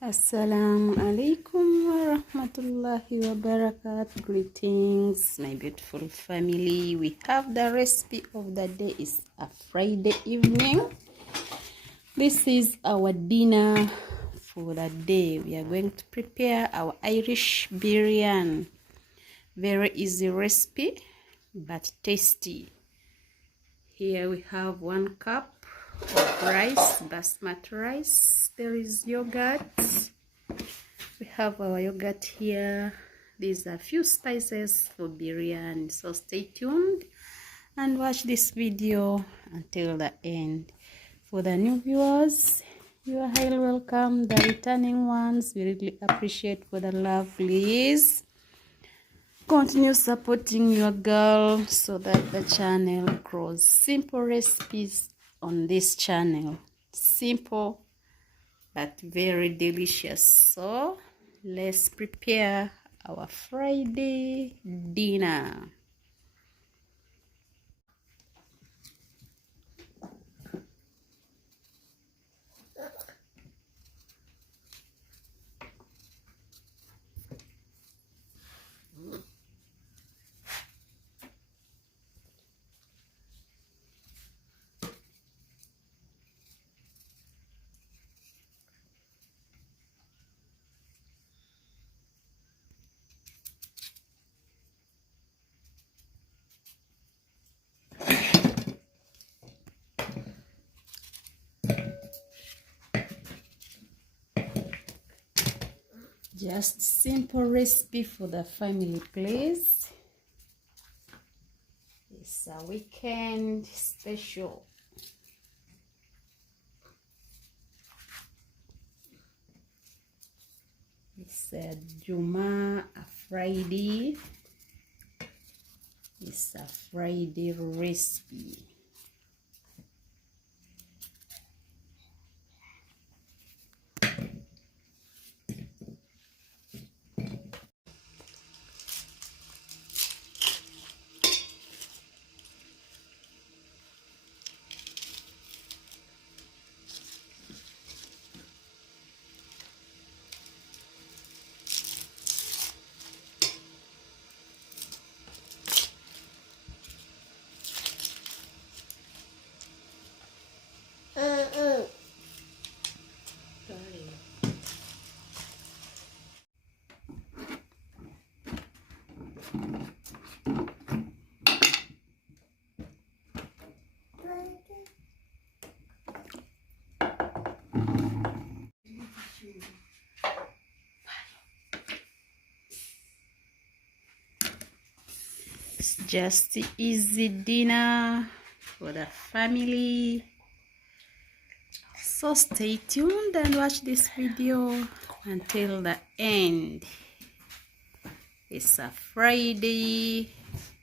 Assalamu alaikum wa rahmatullahi wa barakatuh. Greetings, my beautiful family. We have the recipe of the day. It's a Friday evening. This is our dinner for the day. We are going to prepare our Irish biryani. Very easy recipe, but tasty. Here we have 1 cup of rice, basmati rice. There is yogurt. We have our yogurt here. These are few spices for biryani, so stay tuned and watch this video until the end. For the new viewers, you are highly welcome. The returning ones, we really appreciate for the love. Please continue supporting your girl so that the channel grows. Simple recipes on this channel, simple but very delicious. So let's prepare our Friday dinner. Just simple recipe for the family, please. It's a weekend special. It's a Juma, a Friday. It's a Friday recipe. It's just easy dinner for the family. So stay tuned and watch this video until the end. It's a Friday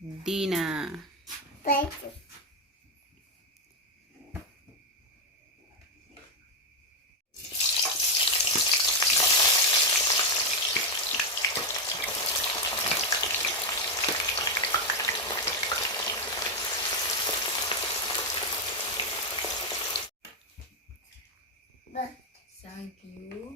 dinner. Thank you. Thank you.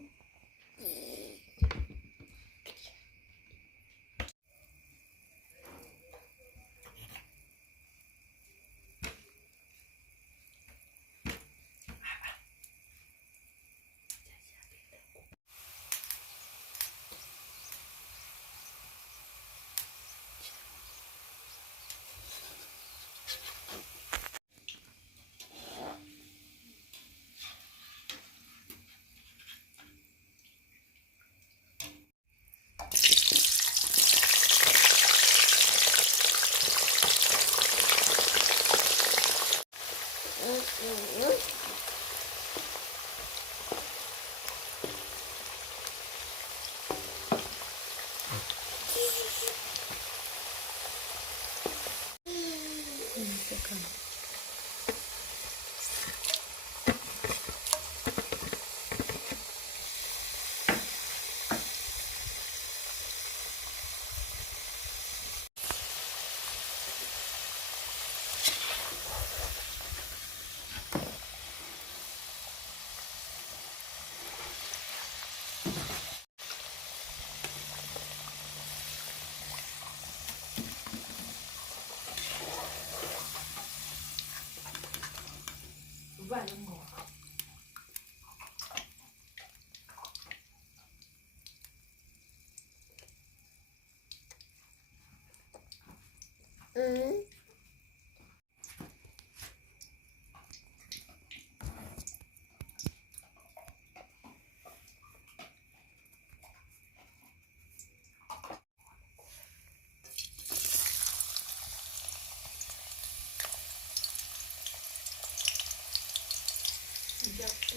Yeah.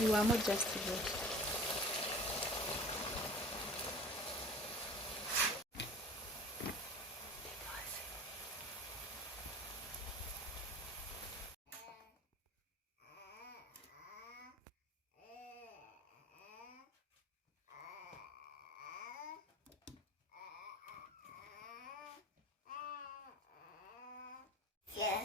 You are more just good. Yeah.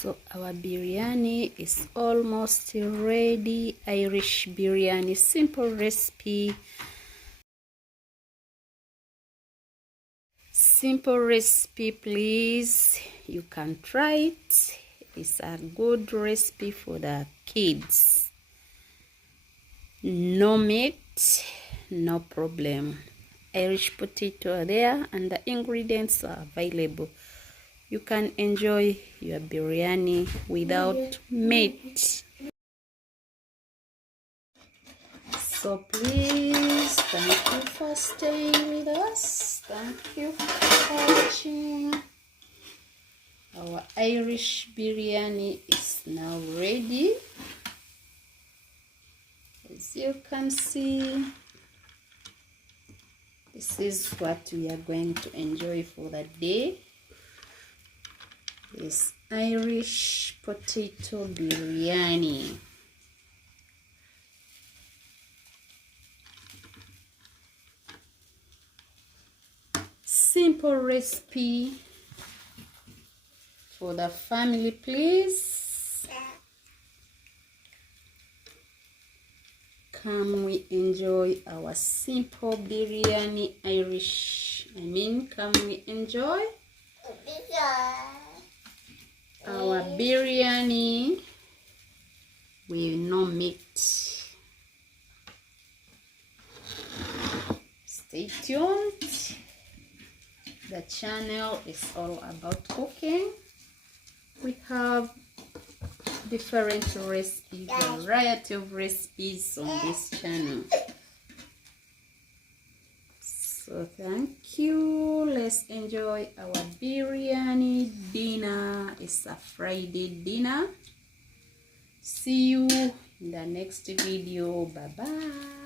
So our biryani is almost ready. Irish biryani, simple recipe. Simple recipe, please. You can try it. It's a good recipe for the kids. No meat, no problem. Irish potato are there and the ingredients are available. You can enjoy your biryani without meat. So please, thank you for staying with us. Thank you for watching. Our Irish biryani is now ready. As you can see, this is what we are going to enjoy for the day. This Irish potato biryani. Simple recipe for the family, please. Come we enjoy our simple biryani Irish. Come we enjoy our biryani with no meat. Stay tuned. The channel is all about cooking. We have different recipes, variety of recipes on this channel. So thank you. Let's enjoy our biryani dinner. It's a Friday dinner. See you in the next video. Bye bye.